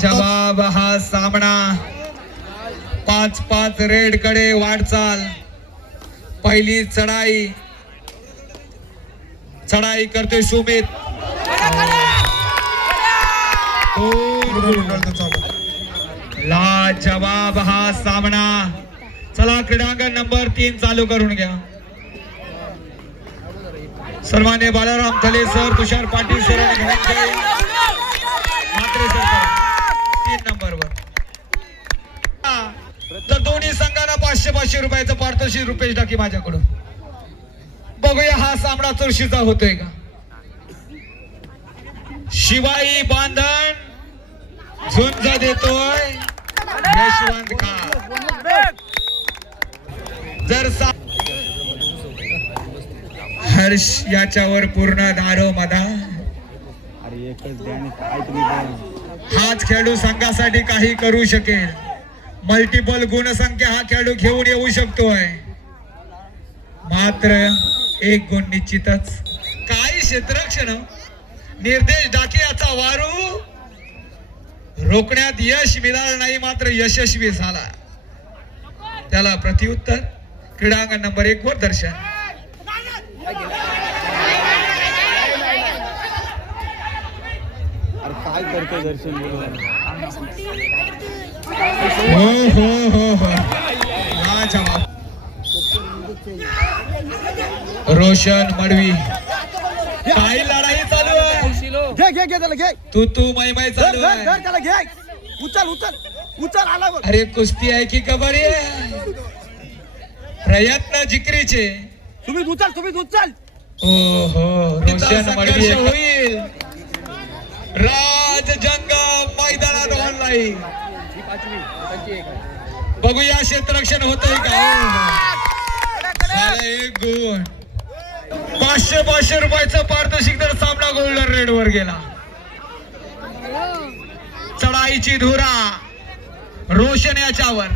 लाजवाब हा सामना 5-5 रेड कडे वाटचाल. पहिली चढाई करते सुमित. लाजवाब हा सामना. चला क्रीडांगण नंबर 3 चालू करून घ्या. सन्मान्य बालाराम थले सर, तुषार पाटील सर आणि मात्रे सर 3 नंबरवर. तर दोन्ही संघांना 500 रुपयाचं पारितोषिक रुपेश टाकी माझ्याकडून. बघूया हा सामना चुरशीचा होतोय का. शिवाई बांधण झुंज देतोय यशवंत खान. जर हर्ष याच्यावर पूर्ण दारो मदा. हाच खेळाडू संघासाठी काही करू शकेल. मल्टिपल गुणसंख्या हा खेळाडू घेऊन येऊ शकतोय. मात्र एक गुण निश्चितच. काही क्षेत्ररक्षण निर्देश डाके याचा वारू रोखण्यात यश मिळालं नाही, मात्र यशस्वी झाला. त्याला प्रत्युत्तर क्रीडांगण नंबर 1 वर दर्शन. काय करते दर्शन. रोशन मडवी. काही लढाई चालू आहे. घे त्याला घे. तू माई चालू आहे. त्याला घे. उचल आला. अरे कुस्ती आहे की कबड्डी आहे. प्रयत्न जिकरीचे. तुम्ही उचल. रोशन मडवी होईल. राज जंग मैदानात ऑनलाईन. बघूया क्षेत्ररक्षण होतंय का. 1 गुण. 500 रुपयाचं पारितोषिक तर सामना गोल्डन रेड वर गेला. चढाईची धुरा रोशन याच्यावर.